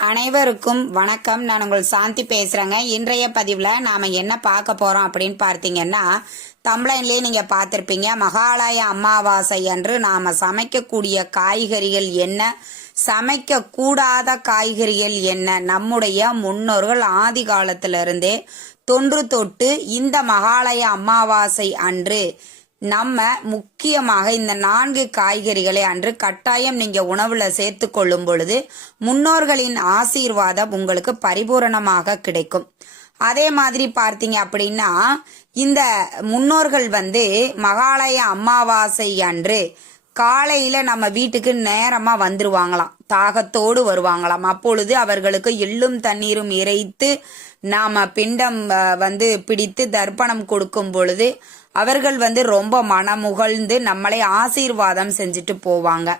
அனைவருக்கும் வணக்கம். நான் உங்கள் சாந்தி பேசுகிறேங்க இன்றைய பதிவில் நாம் என்ன பார்க்க போகிறோம் அப்படின்னு பார்த்தீங்கன்னா தமிழ்லேயே நீங்கள் பார்த்துருப்பீங்க. மகாலய அமாவாசை அன்று நாம் சமைக்கக்கூடிய காய்கறிகள் என்ன? சமைக்கக்கூடாத காய்கறிகள் என்ன? நம்முடைய முன்னோர்கள் ஆதி காலத்திலிருந்தே தொன்று தொட்டு இந்த மகாலய அமாவாசை அன்று நம்ம முக்கியமாக இந்த நான்கு காய்கறிகளை அன்று கட்டாயம் நீங்க உணவுல சேர்த்து கொள்ளும் பொழுது முன்னோர்களின் ஆசீர்வாதம் உங்களுக்கு பரிபூரணமாக கிடைக்கும். அதே மாதிரி பார்த்தீங்க அப்படின்னா இந்த முன்னோர்கள் வந்து மகாலய அமாவாசை அன்று காலையில நம்ம வீட்டுக்கு நேரமா வந்துருவாங்களாம். தாகத்தோடு வருவாங்களாம். அப்பொழுது அவர்களுக்கு எள்ளும் தண்ணீரும் இறைத்து நாம பிண்டம் வந்து பிடித்து தர்ப்பணம் கொடுக்கும் பொழுது அவர்கள் வந்து ரொம்ப மனமுகழ்ந்து நம்மளை ஆசீர்வாதம் செஞ்சுட்டு போவாங்க.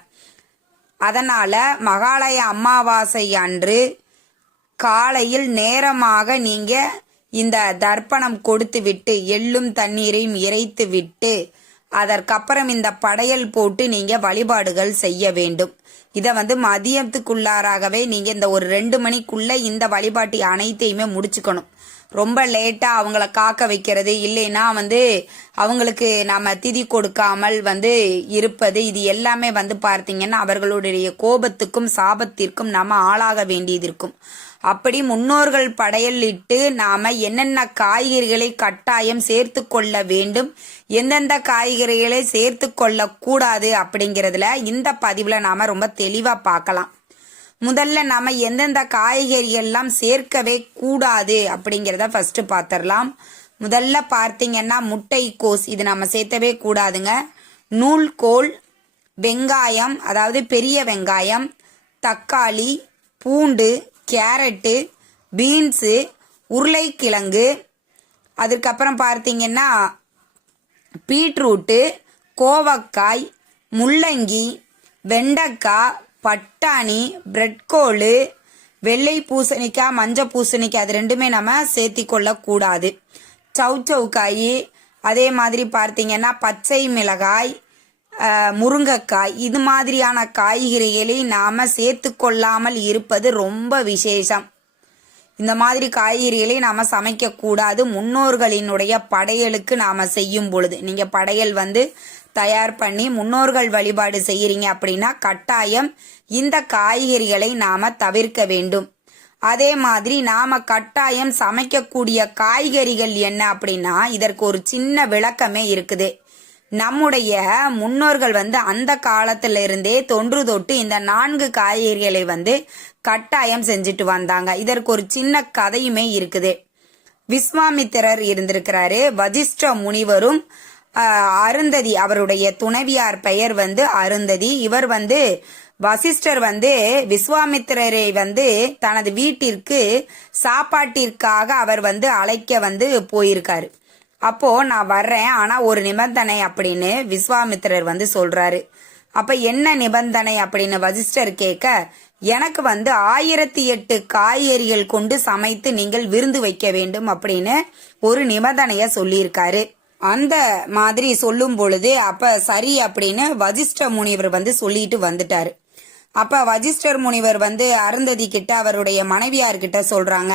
அதனால மகாலய அமாவாசை அன்று காலையில் நேரமாக நீங்க இந்த தர்ப்பணம் கொடுத்து விட்டு எள்ளும் தண்ணீரையும் இறைத்து விட்டு அதற்கப்புறம் இந்த படையல் போட்டு நீங்க வழிபாடுகள் செய்ய வேண்டும். இதை வந்து மதியத்துக்குள்ளாராகவே நீங்க இந்த ஒரு ரெண்டு மணிக்குள்ள இந்த வழிபாட்டு அனைத்தையுமே முடிச்சுக்கணும். ரொம்ப லேட்டா அவங்கள காக்க வைக்கிறது இல்லைன்னா வந்து அவங்களுக்கு நாம திதி கொடுக்காமல் வந்து இருப்பது இது எல்லாமே வந்து பார்த்தீங்கன்னா அவர்களுடைய கோபத்துக்கும் சாபத்திற்கும் நாம ஆளாக வேண்டியது இருக்கும். அப்படி முன்னோர்கள் படையலிட்டு நாம என்னென்ன காய்கறிகளை கட்டாயம் சேர்த்து கொள்ள வேண்டும் எந்தெந்த காய்கறிகளை சேர்த்து கொள்ளக்கூடாது அப்படிங்கிறதுல அப்படிங்கறதுல இந்த பதிவில் நாம ரொம்ப தெளிவாக பார்க்கலாம். முதல்ல நாம எந்தெந்த காய்கறிகள்லாம் சேர்க்கவே கூடாது அப்படிங்கிறத ஃபர்ஸ்ட் பார்த்துடலாம் முதல்ல பார்த்தீங்கன்னா முட்டைக்கோஸ் இது நம்ம சேர்த்தவே கூடாதுங்க. நூல்கோல் வெங்காயம் அதாவது பெரிய வெங்காயம் தக்காளி பூண்டு கேரட்டு பீன்ஸு உருளைக்கிழங்கு அதுக்கப்புறம் பார்த்தீங்கன்னா பீட்ரூட்டு கோவக்காய் முள்ளங்கி வெண்டைக்காய் பட்டாணி பிரெட்கோலு வெள்ளை பூசணிக்காய் மஞ்சள் பூசணிக்காய் அது ரெண்டுமே நம்ம சேர்த்தி கொள்ளக்கூடாது. சவு சவுக்காய் அதே மாதிரி பார்த்தீங்கன்னா பச்சை மிளகாய் முருங்கைக்காய் இது மாதிரியான காய்கறிகளை நாம் சேர்த்து கொள்ளாமல் இருப்பது ரொம்ப விசேஷம். இந்த மாதிரி காய்கறிகளை நாம் சமைக்கக்கூடாது முன்னோர்களினுடைய படையலுக்கு நாம் செய்யும் பொழுது. நீங்கள் படையல் வந்து தயார் பண்ணி முன்னோர்கள் வழிபாடு செய்கிறீங்க அப்படின்னா கட்டாயம் இந்த காய்கறிகளை நாம தவிர்க்க வேண்டும். அதே மாதிரி நாம கட்டாயம் சமைக்கக்கூடிய காய்கறிகள் என்ன அப்படின்னா இதற்கு ஒரு சின்ன விளக்கமே இருக்குது. நம்முடைய முன்னோர்கள் வந்து அந்த காலத்துல இருந்தே தொன்று தொட்டு இந்த நான்கு காய்கறிகளை வந்து கட்டாயம் செஞ்சுட்டு வந்தாங்க. இதற்கு ஒரு சின்ன கதையுமே இருக்குது. விஸ்வாமித்திரர் இருந்திருக்கிறாரு வஜிஷ்ட முனிவரும் அருந்ததி அவருடைய துணைவியார் பெயர் வந்து அருந்ததி. இவர் வந்து வசிஷ்டர் வந்து விஸ்வாமித்திரரை வந்து தனது வீட்டிற்கு சாப்பாட்டிற்காக அவர் வந்து அழைக்க வந்து போயிருக்காரு. அப்போ நான் வர்றேன் ஆனா ஒரு நிபந்தனை அப்படின்னு விஸ்வாமித்திரர் வந்து சொல்றாரு. அப்ப என்ன நிபந்தனை அப்படின்னு வசிஷ்டர் கேட்க எனக்கு வந்து ஆயிரத்தி எட்டு காய்கறிகள் கொண்டு சமைத்து நீங்கள் விருந்து வைக்க வேண்டும் அப்படின்னு ஒரு நிபந்தனைய சொல்லியிருக்காரு. அந்த மாதிரி சொல்லும் பொழுது அப்ப சரி அப்படின்னு வசிஷ்ட முனிவர் வந்து சொல்லிட்டு வந்துட்டாரு. அப்ப வஜிஷ்டர் முனிவர் வந்து அருந்ததி கிட்ட அவருடைய மனைவியார்கிட்ட சொல்றாங்க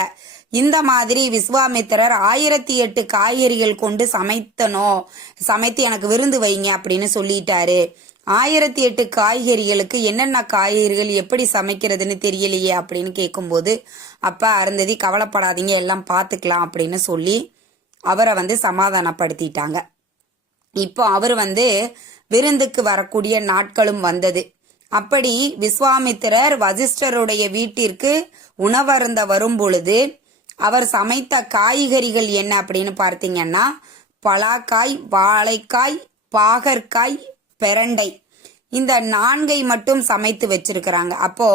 இந்த மாதிரி விஸ்வாமித்திரர் ஆயிரத்தி எட்டு காய்கறிகள் கொண்டு சமைத்தனோ சமைத்து எனக்கு விருந்து வைங்க அப்படின்னு சொல்லிட்டாரு. ஆயிரத்தி எட்டு காய்கறிகளுக்கு என்னென்ன காய்கறிகள் எப்படி சமைக்கிறதுன்னு தெரியலையே அப்படின்னு கேட்கும்போது அப்ப அருந்ததி கவலைப்படாதீங்க எல்லாம் பார்த்துக்கலாம் அப்படின்னு சொல்லி அவரை வந்து சமாதானப்படுத்திட்டாங்க. இப்போ அவர் வந்து விருந்துக்கு வரக்கூடிய நாட்களும் வந்தது. அப்படி விஸ்வாமித்திரர் வசிஷ்டருடைய வீட்டிற்கு உணவருந்த வரும் பொழுது அவர் சமைத்த காய்கறிகள் என்ன அப்படின்னு பார்த்தீங்கன்னா பலாக்காய் வாழைக்காய் பாகற்காய் பெரண்டை. இந்த நான்கை மட்டும் சமைத்து வச்சிருக்கிறாங்க. அப்போ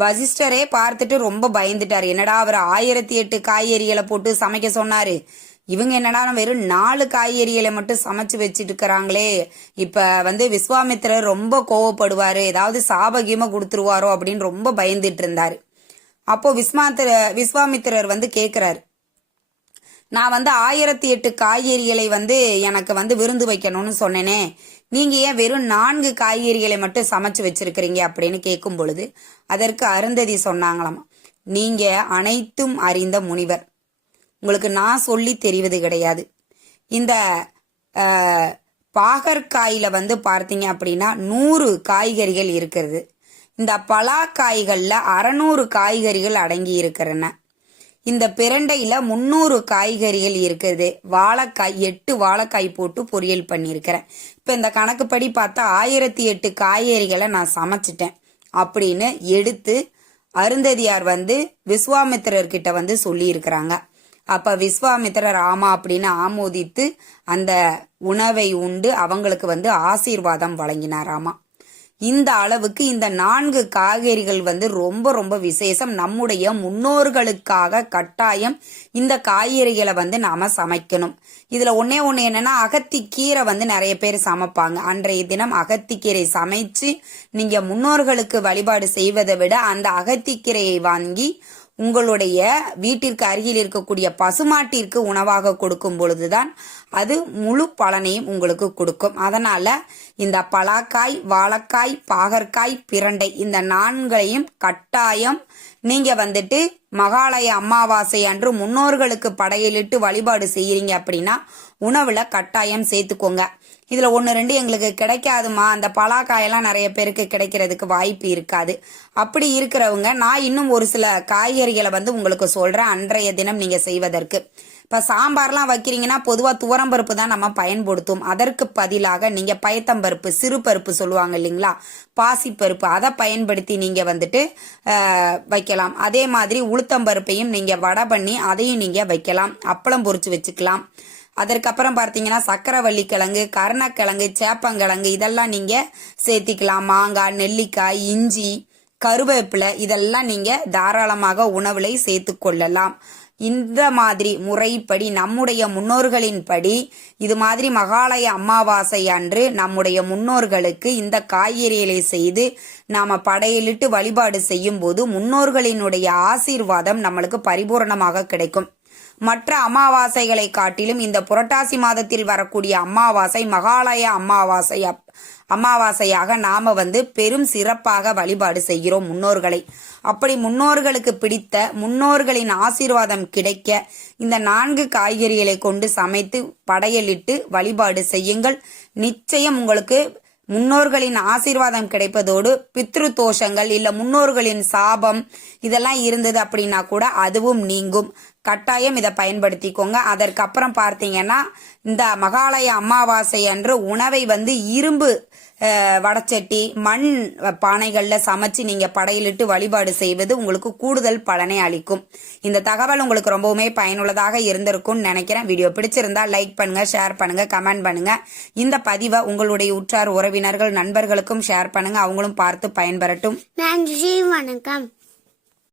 வசிஷ்டரே பார்த்துட்டு ரொம்ப பயந்துட்டார். என்னடா அவர் ஆயிரத்தி எட்டு காய்கறிகளை போட்டு சமைக்க சொன்னாரு. இவங்க என்னடா வெறும் நாலு காய்கறிகளை மட்டும் சமைச்சு வச்சுட்டு இருக்கிறாங்களே இப்ப வந்து விஸ்வாமித்திரர் ரொம்ப கோவப்படுவாரு. ஏதாவது சாபகியமா கொடுத்துருவாரோ அப்படின்னு ரொம்ப பயந்துட்டு இருந்தாரு அப்போ விஸ்மாத்திர விஸ்வாமித்திரர் வந்து கேக்குறாரு. நான் வந்து ஆயிரத்தி எட்டு காய்கறிகளை வந்து எனக்கு வந்து விருந்து வைக்கணும்னு சொன்னேனே. நீங்க ஏன் வெறும் நான்கு காய்கறிகளை மட்டும் சமைச்சு வச்சிருக்கிறீங்க அப்படின்னு கேட்கும் பொழுது அதற்கு அருந்ததி சொன்னாங்களாம். நீங்க அனைத்தும் அறிந்த முனிவர். உங்களுக்கு நான் சொல்லி தெரிவது கிடையாது. இந்த பாகற்காயில் வந்து பார்த்தீங்க அப்படின்னா நூறு காய்கறிகள் இருக்கிறது. இந்த பலாக்காய்களில் அறநூறு காய்கறிகள் அடங்கி இருக்கிறன. இந்த பிரண்டையில் முந்நூறு காய்கறிகள் இருக்குது வாழைக்காய் எட்டு வாழைக்காய் போட்டு பொரியல் பண்ணியிருக்கிறேன். இப்போ இந்த கணக்குப்படி பார்த்தா ஆயிரத்தி எட்டு காய்கறிகளை நான் சமைச்சிட்டேன். அப்படின்னு எடுத்து அருந்ததியார் வந்து விஸ்வாமித்திரர்கிட்ட வந்து சொல்லியிருக்கிறாங்க. அப்ப விஸ்வாமித்திரர் ஆமா அப்படின்னு ஆமோதித்து அந்த உணவை உண்டு அவங்களுக்கு வந்து ஆசீர்வாதம் வழங்கினாராமா இந்த அளவுக்கு இந்த நான்கு காய்கறிகள் வந்து ரொம்ப ரொம்ப விசேஷம். நம்முடைய முன்னோர்களுக்காக கட்டாயம் இந்த காய்கறிகளை வந்து நாம சமைக்கணும். இதுல ஒன்னே ஒண்ணு என்னன்னா அகத்திக்கீரை வந்து நிறைய பேர் சமைப்பாங்க. அன்றைய தினம் அகத்திக்கீரை சமைச்சு நீங்க முன்னோர்களுக்கு வழிபாடு செய்வதை விட அந்த அகத்திக்கீரையை வாங்கி உங்களுடைய வீட்டிற்கு அருகில் இருக்கக்கூடிய பசுமாட்டிற்கு உணவாக கொடுக்கும் பொழுதுதான் அது முழு பலனையும் உங்களுக்கு கொடுக்கும். அதனால இந்த பலாக்காய் வாழைக்காய் பாகற்காய் பிரண்டை இந்த நான்களையும் கட்டாயம் நீங்க வந்துட்டு மகாலய அமாவாசை அன்று முன்னோர்களுக்கு படையலிட்டு வழிபாடு செய்யறீங்க அப்படின்னா உணவுல கட்டாயம் சேர்த்துக்கோங்க. இதில் ஒன்று ரெண்டு எங்களுக்கு கிடைக்காதுமா அந்த பலாக்காயெல்லாம் நிறைய பேருக்கு கிடைக்கிறதுக்கு வாய்ப்பு இருக்காது. அப்படி இருக்கிறவங்க நான் இன்னும் ஒரு சில காய்கறிகளை வந்து உங்களுக்கு சொல்கிறேன் அன்றைய தினம் நீங்கள் செய்வதற்கு. இப்போ சாம்பார்லாம் வைக்கிறீங்கன்னா பொதுவாக துவரம்பருப்பு தான் நம்ம பயன்படுத்தும். அதற்கு பதிலாக நீங்கள் பயத்தம்பருப்பு சிறு பருப்பு சொல்லுவாங்க இல்லைங்களா? பாசிப்பருப்பு அதை பயன்படுத்தி நீங்கள் வந்துட்டு வைக்கலாம். அதே மாதிரி உளுத்தம்பருப்பையும் நீங்கள் வடை பண்ணி அதையும் நீங்கள் வைக்கலாம். அப்பளம் பொறிச்சு வச்சுக்கலாம். அதற்கப்புறம் பார்த்தீங்கன்னா சக்கரவள்ளி கிழங்கு கருணக்கிழங்கு சேப்பங்கிழங்கு இதெல்லாம் நீங்க சேர்த்திக்கலாம். மாங்காய் நெல்லிக்காய் இஞ்சி கருவேப்பிலை இதெல்லாம் நீங்க தாராளமாக உணவுலை சேர்த்து கொள்ளலாம். இந்த மாதிரி முறைப்படி நம்முடைய முன்னோர்களின் படி இது மாதிரி மகாலய அமாவாசை அன்று நம்முடைய முன்னோர்களுக்கு இந்த காய்கறிகளை செய்து நாம படையலிட்டு வழிபாடு செய்யும் போது முன்னோர்களினுடைய ஆசீர்வாதம் நம்மளுக்கு பரிபூரணமாக கிடைக்கும். மற்ற அமாவாசைகளை காட்டிலும் இந்த புரட்டாசி மாதத்தில் வரக்கூடிய அமாவாசை மகாலய அமாவாசை அப்- அமாவாசையாக நாம வந்து பெரும் சிறப்பாக வழிபாடு செய்கிறோம் முன்னோர்களை. அப்படி முன்னோர்களுக்கு பிடித்த முன்னோர்களின் ஆசீர்வாதம் கிடைக்க இந்த நான்கு காய்கறிகளை கொண்டு சமைத்து படையலிட்டு வழிபாடு செய்யுங்கள். நிச்சயம் உங்களுக்கு முன்னோர்களின் ஆசீர்வாதம் கிடைப்பதோடு பித்ரு தோஷங்கள் இல்ல முன்னோர்களின் சாபம் இதெல்லாம் இருந்தது அப்படின்னா கூட அதுவும் நீங்கும். கட்டாயம் இதை பயன்படுத்திக்கோங்க. அதற்கப்புறம் பார்த்தீங்கன்னா இந்த மகாலய அமாவாசை அன்று உணவை வந்து இரும்பு வடச்சட்டி மண் பானைகளில் சமைச்சு நீங்கள் படையிலிட்டு வழிபாடு செய்வது உங்களுக்கு கூடுதல் பலனை அளிக்கும். இந்த தகவல் உங்களுக்கு ரொம்பவுமே பயனுள்ளதாக இருந்திருக்கும்னு நினைக்கிறேன். வீடியோ பிடிச்சிருந்தா லைக் பண்ணுங்க ஷேர் பண்ணுங்க கமெண்ட் பண்ணுங்க. இந்த பதிவை உங்களுடைய உற்றார் உறவினர்கள் நண்பர்களுக்கும் ஷேர் பண்ணுங்க. அவங்களும் பார்த்து பயன்பெறட்டும். நன்றி வணக்கம்.